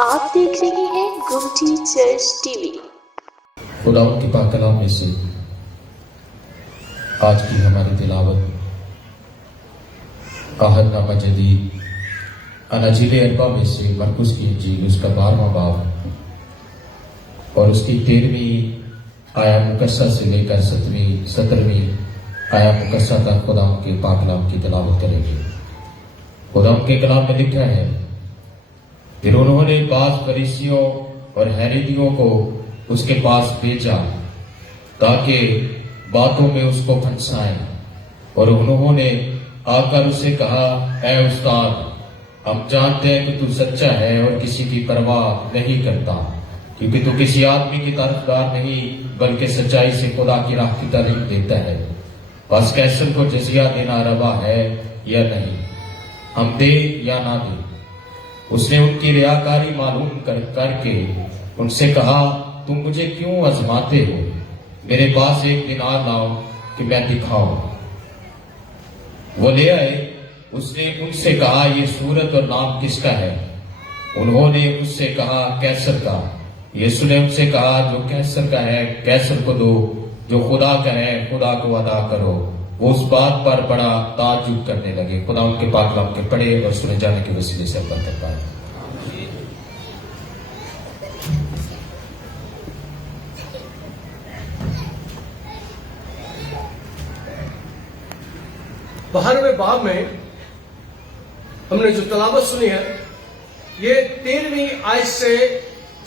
آپ دیکھ رہے ہیں گمٹی چرچ ٹی وی۔ خدا کی پاک کلام میں سے آج کی ہماری تلاوت عہد نامہ جدید اناجیل اربع میں سے مرقس کی انجیل اس کا 12واں باب اور اس کی 13ویں آیا مقدسہ سے لے کر 17ویں آیا مقدسہ تک خدا کے پاک کلام کی تلاوت کریں گے۔ خدا کے کلام میں لکھا ہے، پھر انہوں نے بعض فریسیوں اور ہیرودیوں کو اس کے پاس بھیجا تاکہ باتوں میں اس کو پھنسائیں، اور انہوں نے آ کر اسے کہا، اے استاد، ہم جانتے ہیں کہ تو سچا ہے اور کسی کی پرواہ نہیں کرتا، کیونکہ تو کسی آدمی کی طرفدار نہیں بلکہ سچائی سے خدا کی راہ کی تعلیم دیتا ہے۔ بس کیسر کو جزیہ دینا روا ہے یا نہیں، ہم دے یا نہ دے؟ اس نے ان کی ریاکاری معلوم کر کے ان سے کہا، تم مجھے کیوں آزماتے ہو؟ میرے پاس ایک دینار لاؤ کہ میں دکھاؤں۔ وہ لے آئے۔ اس نے ان سے کہا، یہ صورت اور نام کس کا ہے؟ انہوں نے اس سے کہا، کیسر کا۔ یسوع نے ان سے کہا، جو کیسر کا ہے کیسر کو دو، جو خدا کا ہے خدا کو ادا کرو۔ وہ اس بات پر بڑا تعجب کرنے لگے۔ خدا ان کے پاک کلام کے پڑھے اور سنے جانے کے وسیلے سے برکت پائے۔ بارہویں باب میں ہم نے جو تلاوت سنی ہے، یہ 13ویں آیت سے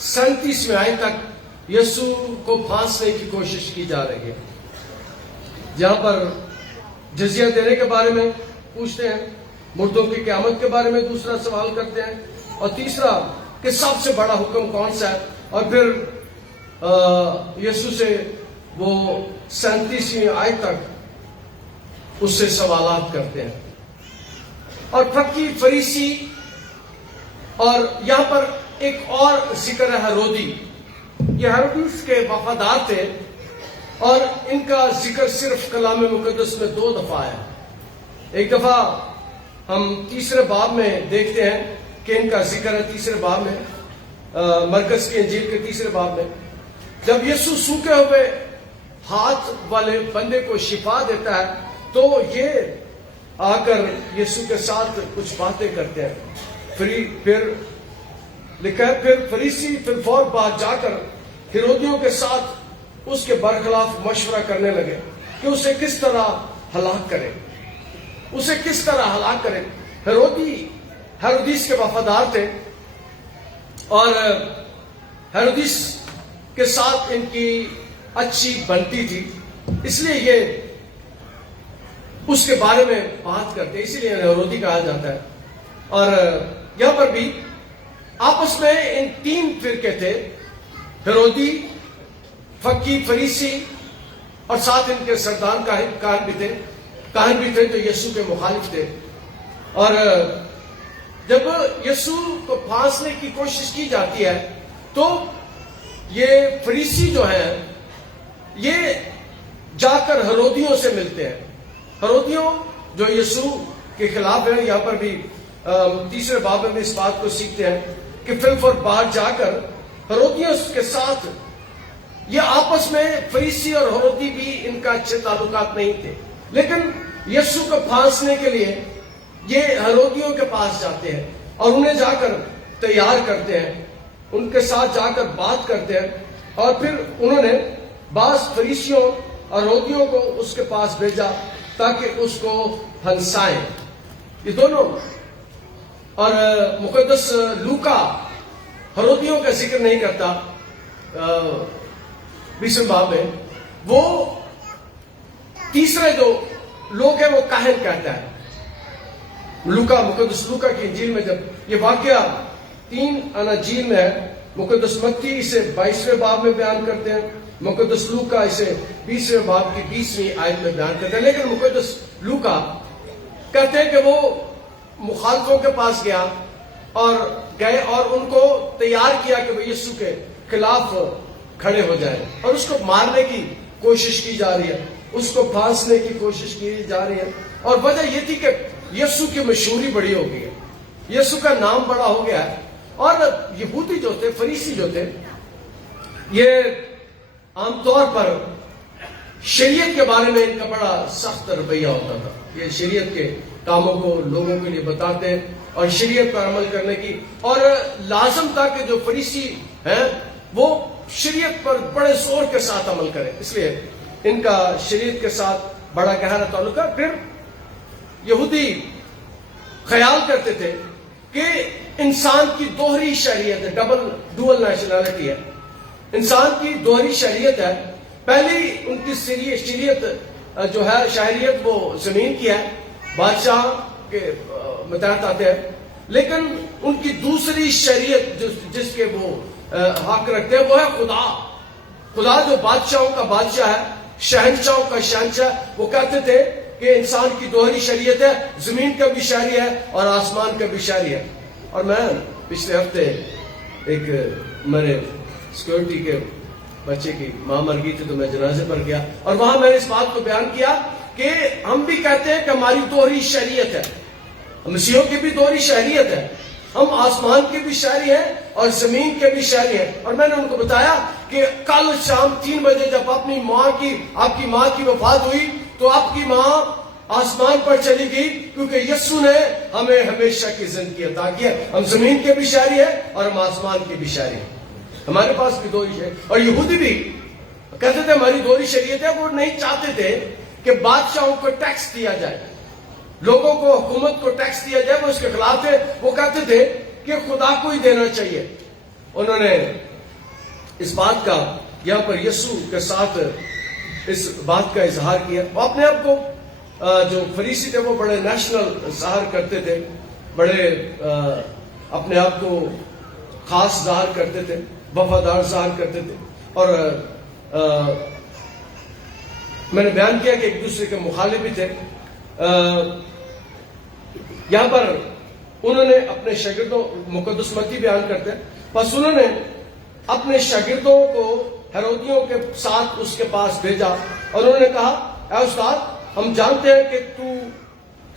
37ویں آیت تک یسوع کو پھانسنے کی کوشش کی جا رہی ہے۔ جہاں پر جزیہ دینے کے بارے میں پوچھتے ہیں، مردوں کی قیامت کے بارے میں دوسرا سوال کرتے ہیں، اور تیسرا کہ سب سے بڑا حکم کون سا ہے، اور پھر یسوع سے وہ 37ویں آیت تک اس سے سوالات کرتے ہیں۔ اور فقی فریسی، اور یہاں پر ایک اور ذکر ہے ہیرودی۔ یہ ہیرودیس کے وفادار تھے، اور ان کا ذکر صرف کلام مقدس میں 2 دفعہ ہے۔ ایک دفعہ ہم تیسرے باب میں دیکھتے ہیں کہ ان کا ذکر ہے تیسرے باب میں، مرقس کی انجیل کے تیسرے باب میں، جب یسوع سوکھے ہوئے ہاتھ والے بندے کو شفا دیتا ہے تو یہ آ کر یسوع کے ساتھ کچھ باتیں کرتے ہیں۔ پھر لکھا ہے، پھر فریسی پھر فور باہر جا کر ہیرودیوں کے ساتھ اس کے برخلاف مشورہ کرنے لگے کہ اسے کس طرح ہلاک کرے، اسے کس طرح ہلاک کرے۔ ہیرودیس کے وفادار تھے، اور ہیرودیس کے ساتھ ان کی اچھی بنتی تھی، اس لیے یہ اس کے بارے میں بات کرتے ہیں، اسی لیے ہیرودی کہا جاتا ہے۔ اور یہاں پر بھی آپس میں ان 3 فرقے تھے، ہیرودی، فقی فریسی، اور ساتھ ان کے سردار کاہن بھی تھے جو یسوع کے مخالف تھے۔ اور جب یسوع کو پھانسنے کی کوشش کی جاتی ہے تو یہ فریسی جو ہیں یہ جا کر ہیرودیوں سے ملتے ہیں۔ ہیرودیوں جو یسوع کے خلاف ہیں، یہاں پر بھی تیسرے باب میں اس بات کو سیکھتے ہیں کہ فلفور باہر جا کر ہیرودیوں کے ساتھ، یہ آپس میں فریسی اور ہیرودی بھی ان کا اچھے تعلقات نہیں تھے، لیکن یسوع کو پھانسنے کے لیے یہ ہیرودیوں کے پاس جاتے ہیں اور انہیں جا کر تیار کرتے ہیں، ان کے ساتھ جا کر بات کرتے ہیں، اور پھر انہوں نے بعض فریسیوں اور ہیرودیوں کو اس کے پاس بھیجا تاکہ اس کو پھنسائیں۔ یہ دونوں، اور مقدس لوکا ہیرودیوں کا ذکر نہیں کرتا 20ویں باب میں، وہ تیسرے جو لوگ ہیں وہ کاہن کہتا ہے۔ مقدس لوکا کی انجیل میں جب یہ واقعہ 3 اناجیل میں ہے، مقدس متی اسے 22ویں باب میں بیان کرتے ہیں، مقدس لوکا اسے 20ویں باب کی 20ویں آیت میں بیان کرتے ہیں، لیکن مقدس لوکا کہتے ہیں کہ وہ مخالفوں کے پاس گیا اور ان کو تیار کیا کہ وہ یسوع کے خلاف کھڑے ہو جائیں، اور اس کو مارنے کی کوشش کی جا رہی ہے، اس کو پھانسنے کی کوشش کی جا رہی ہے۔ اور وجہ یہ تھی کہ یسوع کی مشہوری بڑی ہو گئی ہے، یسوع کا نام بڑا ہو گیا ہے، اور یہودی جو تھے، فریسی جو تھے، یہ عام طور پر شریعت کے بارے میں ان کا بڑا سخت رویہ ہوتا تھا. یہ شریعت کے کاموں کو لوگوں کے لیے بتاتے اور شریعت پر عمل کرنے کی، اور لازم تھا کہ جو فریسی ہیں وہ شریعت پر بڑے زور کے ساتھ عمل کریں. اس لیے ان کا شریعت کے ساتھ بڑا گہرا تعلق ہے. پھر یہودی خیال کرتے تھے کہ انسان کی دوہری شریعت ہے، ڈوئل نیشنلٹی ہے، انسان کی دوہری شریعت ہے. پہلی ان کی شریعت جو ہے، شہریت، وہ زمین کی ہے، بادشاہ کے متحد آتے ہیں. لیکن ان کی دوسری شریعت جس کے وہ حق رکھتے ہیں وہ ہے خدا. خدا جو بادشاہوں کا بادشاہ ہے، شہنشاہوں کا شہنشاہ. وہ کہتے تھے کہ انسان کی دوہری شریعت ہے، زمین کا بھی شہری ہے اور آسمان کا بھی شہری ہے. اور میں پچھلے ہفتے ایک میرے سیکورٹی کے بچے کی ماں مر گئی تھی تو میں جنازے پر گیا، اور وہاں میں نے اس بات کو بیان کیا کہ ہم بھی کہتے ہیں کہ ہماری دوہری شریعت ہے، مسیحوں کی بھی دوہری شریعت ہے، ہم آسمان کے بھی شہری ہیں اور زمین کے بھی شہری ہیں. اور میں نے ان کو بتایا کہ کل شام 3 بجے جب آپ کی ماں کی وفات ہوئی تو آپ کی ماں آسمان پر چلی گئی، کیونکہ یسوع نے ہمیں ہمیشہ کی زندگی عطا کی ہے. ہم زمین کے بھی شہری ہیں اور ہم آسمان کے بھی شہری ہیں. ہمارے پاس بھی دوہری شریعت. اور یہودی بھی کہتے تھے ہماری دوہری شریعت ہے. وہ نہیں چاہتے تھے کہ بادشاہوں کو ٹیکس دیا جائے، لوگوں کو، حکومت کو ٹیکس دیا جائے. وہ اس کے خلاف تھے. وہ کہتے تھے کہ خدا کو ہی دینا چاہیے. انہوں نے اس بات کا یہاں پر یسوع کے ساتھ اس بات کا اظہار کیا. وہ اپنے آپ کو، جو فریسی تھے وہ بڑے نیشنل ظاہر کرتے تھے، بڑے اپنے آپ کو خاص ظاہر کرتے تھے، وفادار ظاہر کرتے تھے. اور میں نے بیان کیا کہ ایک دوسرے کے مخالف بھی تھے. یہاں پر انہوں نے اپنے شاگردوں، مقدس متی بیان کرتے ہیں، بس انہوں نے اپنے شاگردوں کو ہیرودیوں کے ساتھ اس کے پاس بھیجا اور انہوں نے کہا، اے استاد، ہم جانتے ہیں کہ تو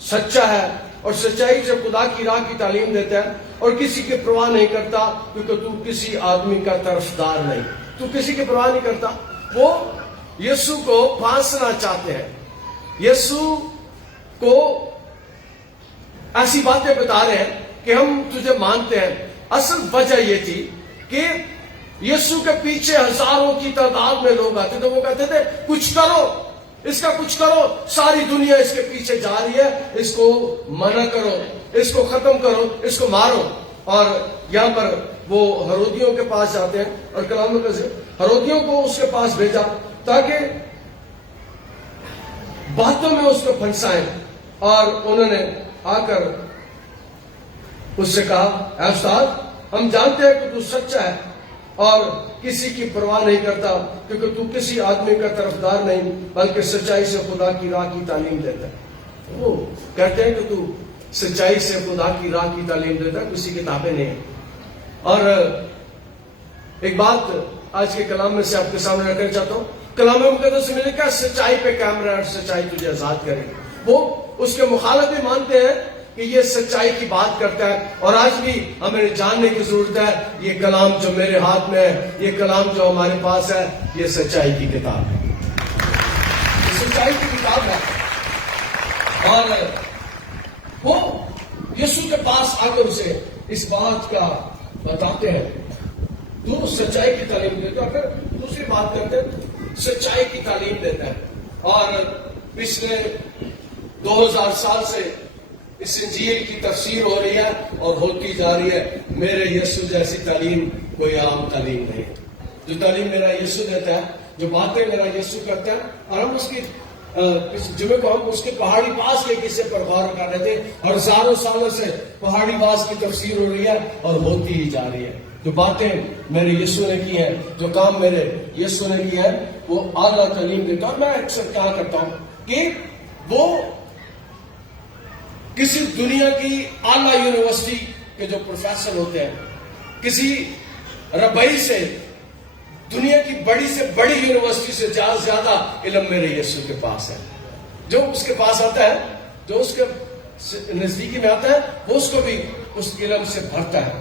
سچا ہے اور سچائی سے خدا کی راہ کی تعلیم دیتا ہے اور کسی کی پرواہ نہیں کرتا، کیونکہ تو کسی آدمی کا طرفدار نہیں، تو کسی کی پرواہ نہیں کرتا. وہ یسوع کو پھانسنا چاہتے ہیں، یسوع کو ایسی باتیں بتا رہے ہیں کہ ہم تجھے مانتے ہیں. اصل وجہ یہ تھی کہ یسوع کے پیچھے ہزاروں کی تعداد میں لوگ آتے تھے. وہ کہتے تھے کچھ کرو، اس کا کچھ کرو، ساری دنیا اس کے پیچھے جا رہی ہے، اس کو منع کرو، اس کو ختم کرو، اس کو مارو. اور یہاں پر وہ ہیرودیوں کے پاس جاتے ہیں اور کلام کا ہیرودیوں کو اس کے پاس بھیجا تاکہ باتوں میں اس کو پھنسائیں. اور انہوں نے آ کر اس سے کہا، اے استاد، ہم جانتے ہیں کہ تو سچا ہے اور کسی کی پرواہ نہیں کرتا، کیونکہ تو کسی آدمی کا طرفدار نہیں بلکہ سچائی سے خدا کی راہ کی تعلیم دیتا ہے. وہ کہتے ہیں کہ تو سچائی سے خدا کی راہ کی تعلیم دیتا ہے، کسی کتابیں نہیں ہیں. اور ایک بات آج کے کلام میں سے آپ کے سامنے رکھنا چاہتا ہوں. کلام مقدس میں لکھا سچائی پہ قائم رہے اور سچائی تجھے آزاد کرے. وہ اس کے مخالف بھی مانتے ہیں کہ یہ سچائی کی بات کرتا ہے. اور آج بھی ہمیں جاننے کی ضرورت ہے یہ کلام جو میرے ہاتھ میں ہے، یہ کلام جو ہمارے پاس ہے، یہ سچائی کی کتاب ہے، یہ سچائی کی کتاب ہے. اور وہ یسوع کے پاس آ کر اسے اس بات کا بتاتے ہیں، تو سچائی کی تعلیم دیتا ہے. پھر دوسری بات کرتے ہیں، سچائی کی تعلیم دیتا ہے. اور پچھلے 2000 سال سے اس انجیل کی تفسیر ہو رہی ہے اور ہوتی جا رہی ہے. میرے یسوع جیسی تعلیم کوئی عام تعلیم نہیں. جو تعلیم میرا یسوع دیتا ہے، جو باتیں میرا یسوع کرتا ہے، اور ہم اس کی جمعے کو ہم اس کے پہاڑی باز کے قصے پر غور کر رہے تھے اور ہزاروں سالوں سے پہاڑی باز کی تفسیر ہو رہی ہے اور ہوتی ہی جا رہی ہے. جو باتیں میرے یسوع نے کی ہیں، جو کام میرے یسوع نے کیا ہے، وہ اعلیٰ تعلیم دیتا ہے. میں اکثر کیا کرتا ہوں کہ وہ کسی دنیا کی اعلیٰ یونیورسٹی کے جو پروفیسر ہوتے ہیں، کسی ربائی سے، دنیا کی بڑی سے بڑی یونیورسٹی سے زیادہ علم میرے یسوع کے پاس ہے. جو اس کے پاس آتا ہے، جو اس کے نزدیکی میں آتا ہے، وہ اس کو بھی اس علم سے بھرتا ہے.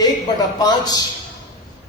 1/5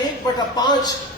1/5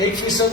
1%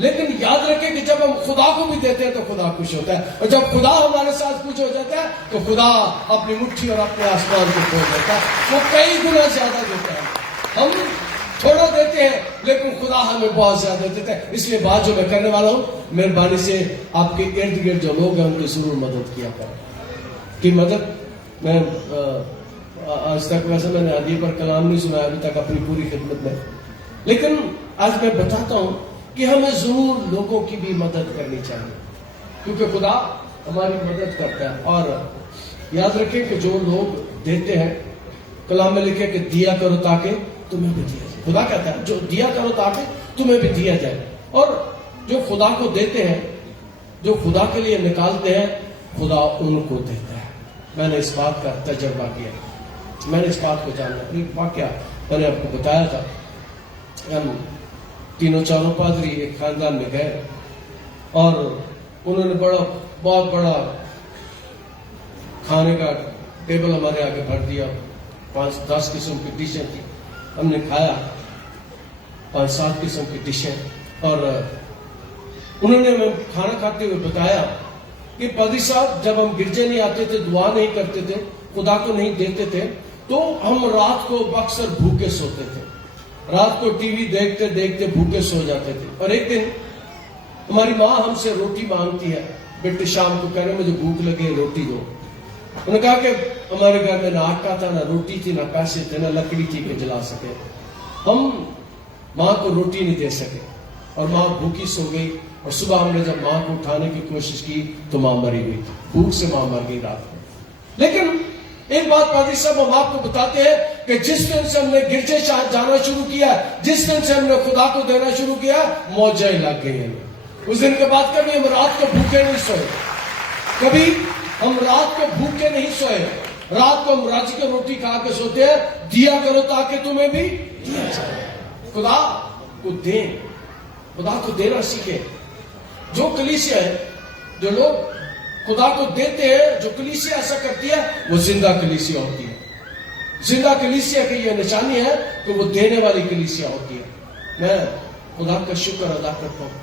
لیکن یاد رکھیں کہ جب ہم خدا کو بھی دیتے ہیں تو خدا خوش ہوتا ہے، اور جب خدا ہمارے ساتھ خوش ہو جاتا ہے تو خدا اپنی مٹھی اور اپنے آسمان کو کھول دیتا ہے، وہ کئی گنا زیادہ دیتا ہے۔ ہم تھوڑا دیتے ہیں لیکن خدا ہمیں بہت زیادہ دیتا ہے۔ اس لیے بات جو میں کرنے والا ہوں، مہربانی سے آپ کے ارد گرد جو لوگ ہیں ان کی ضرور مدد کیا کریں۔ کی مدد میں آج تک ویسے میں نے ہدیے پر کلام نہیں سنا ابھی تک اپنی پوری خدمت میں، لیکن آج میں بتاتا ہوں کہ ہمیں ضرور لوگوں کی بھی مدد کرنی چاہیے، کیونکہ خدا ہماری مدد کرتا ہے۔ اور یاد رکھیں کہ جو لوگ دیتے ہیں، کلام میں لکھے کہ دیا کرو تاکہ تمہیں بھی دیا جائے۔ خدا کہتا ہے جو دیا کرو تاکہ تمہیں بھی دیا جائے، اور جو خدا کو دیتے ہیں، جو خدا کے لیے نکالتے ہیں، خدا ان کو دیتا ہے۔ میں نے اس بات کا تجربہ کیا، میں نے اس بات کو جانا۔ ایک واقعہ میں نے آپ کو بتایا تھا، ہم تینوں چاروں پادری ایک خاندان میں گئے اور انہوں نے بہت بڑا کھانے کا ٹیبل ہمارے آگے بھر دیا، 5-10 قسم کی ڈشیں تھی، ہم نے کھایا 5-7 قسم کی ڈشیں، اور انہوں نے ہمیں کھانا کھاتے ہوئے بتایا کہ پادری صاحب جب ہم گرجے نہیں آتے تھے، دعا نہیں کرتے تھے، خدا کو نہیں دیتے تھے، تو ہم رات کو اکثر بھوکے سوتے تھے، رات کو ٹی وی دیکھتے دیکھتے بھوکے سو جاتے تھے۔ اور ایک دن ہماری ماں ہم سے روٹی مانگتی ہے، بیٹے شام کو کہہ رہے مجھے بھوک لگے روٹی دو۔ انہوں نے کہا کہ ہمارے گھر میں نہ آٹا تھا، نہ روٹی تھی، نہ پیسے تھے، نہ لکڑی تھی کہ جلا سکے، ہم ماں کو روٹی نہیں دے سکے، اور ماں بھوکی سو گئی۔ اور صبح ہم نے جب ماں کو اٹھانے کی کوشش کی تو ماں مری ہوئی تھی، بھوک سے ماں مر گئی رات میں۔ لیکن ایک بات پادری صاحب ہم آپ کو بتاتے ہیں کہ جس دن سے ہم نے گرجے جانا شروع کیا، جس دن سے ہم نے خدا کو دینا شروع کیا، موجیں لگ گئی ہیں۔ اس دن کے بعد کبھی ہم رات کو بھوکے نہیں سوئے، کبھی ہم رات کو بھوکے نہیں سوئے، رات کو ہم راجی کی روٹی کھا کے سوتے ہیں۔ دیا کرو تاکہ تمہیں بھی دیا جائے۔ خدا کو دیں، خدا کو دینا سیکھیں۔ جو کلیسیا ہے، جو لوگ خدا کو دیتے ہیں، جو کلیسیا ایسا کرتی ہے، وہ زندہ کلیسیا ہوتی ہے۔ زندہ کلیسیا کی یہ نشانی ہے کہ وہ دینے والی کلیسیا ہوتی ہے۔ میں خدا کا شکر ادا کرتا ہوں،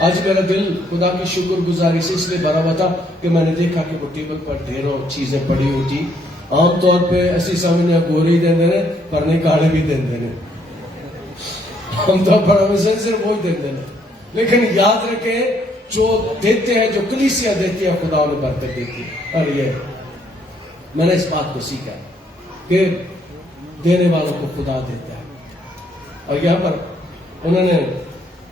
آج میرا دل خدا کی شکر گزاری سے اس لیے بھرا ہوا تھا کہ میں نے دیکھا کہ وہ ٹیبل پر ڈھیروں چیزیں پڑی ہوئی تھی۔ عام طور پہ ایسی سامنے گورے ہی دین دینے، پرنے کاڑے بھی دین دینے، عام طور پر ہمیں صرف وہی دین دینے، لیکن یاد رکھیں جو دیتے ہیں، جو کلیسیا دیتی ہے، خدا انہیں برکت دیتی ہے۔ اور یہ میں نے اس بات کو سیکھا کہ دینے والوں کو خدا دیتا ہے۔ اور یہاں پر انہوں نے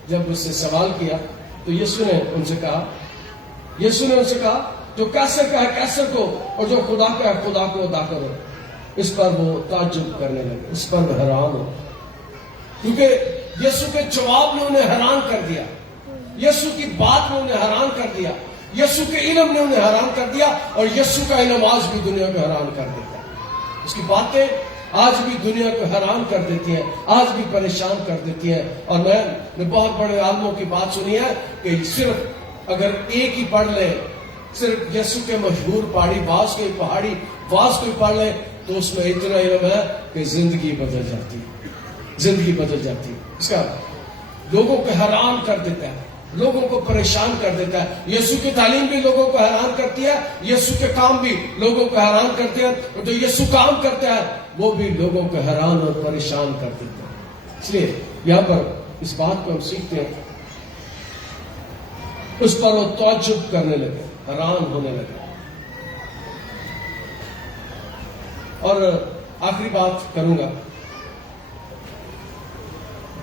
جب اس سے سوال کیا تو یسوع نے ان سے کہا جو کیسر کا ہے کیسر کو، اور جو خدا کا ہے خدا کو ادا کرو۔ اس پر وہ تعجب کرنے لگے، اس پر وہ حیران ہو، کیونکہ یسوع کے جواب نے انہیں حیران کر دیا، یسوع کی بات نے انہیں حیران کر دیا، یسوع کے علم نے انہیں حیران کر دیا، اور یسوع کا علم آج بھی دنیا کو حیران کر دیتا ہے۔ اس کی باتیں آج بھی دنیا کو حیران کر دیتی ہیں، آج بھی پریشان کر دیتی ہیں۔ اور میں نے بہت بڑے عالموں کی بات سنی ہے کہ صرف اگر ایک ہی پڑھ لے، صرف یسوع کے مشہور پہاڑی باز کو پہاڑی باز کو پڑھ لے تو اس میں اتنا علم ہے کہ زندگی بدل جاتی ہے، زندگی بدل جاتی ہے۔ اس کا لوگوں کو حیران کر دیتا ہے، لوگوں کو پریشان کر دیتا ہے۔ یسوع کی تعلیم بھی لوگوں کو حیران کرتی ہے، یسوع کے کام بھی لوگوں کو حیران کرتے ہیں، اور جو یسوع کام کرتا ہے وہ بھی لوگوں کو حیران اور پریشان کر دیتا ہے۔ اس لیے یہاں پر اس بات کو ہم سیکھتے ہیں، اس پر وہ تعجب کرنے لگے، حیران ہونے لگے۔ اور آخری بات کروں گا،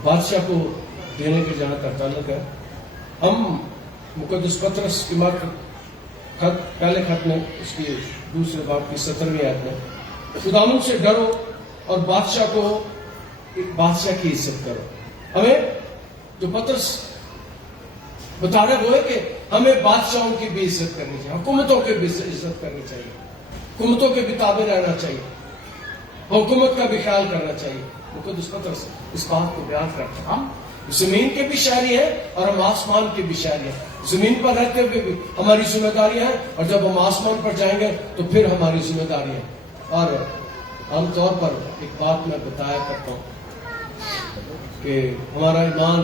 بادشاہ کو دینے کے جہاں کا تعلق ہے، ہم مقدس پطرس کی خط پہلے خط میں اس کی دوسرے باب کی 17ویں آیت میں خداوند سے ڈرو اور بادشاہ کو بادشاہ کی عزت کرو۔ ہمیں جو پطرس بتا رہے وہ ہے کہ ہمیں بادشاہوں کی بھی عزت کرنی چاہیے، حکومتوں کی بھی عزت کرنی چاہیے، حکومتوں کے بھی تابع رہنا چاہیے، حکومت کا بھی خیال کرنا چاہیے۔ مقدس پطرس اس بات کو بیان کرتا ہے، ہم زمین کے بھی شہری ہیں اور ہم آسمان کے بھی شہری ہیں۔ زمین پر رہتے ہوئے بھی ہماری ذمہ داریاں ہیں، اور جب ہم آسمان پر جائیں گے تو پھر ہماری ذمہ داری ہے۔ اور عام طور پر ایک بات میں بتایا کرتا ہوں کہ ہمارا ایمان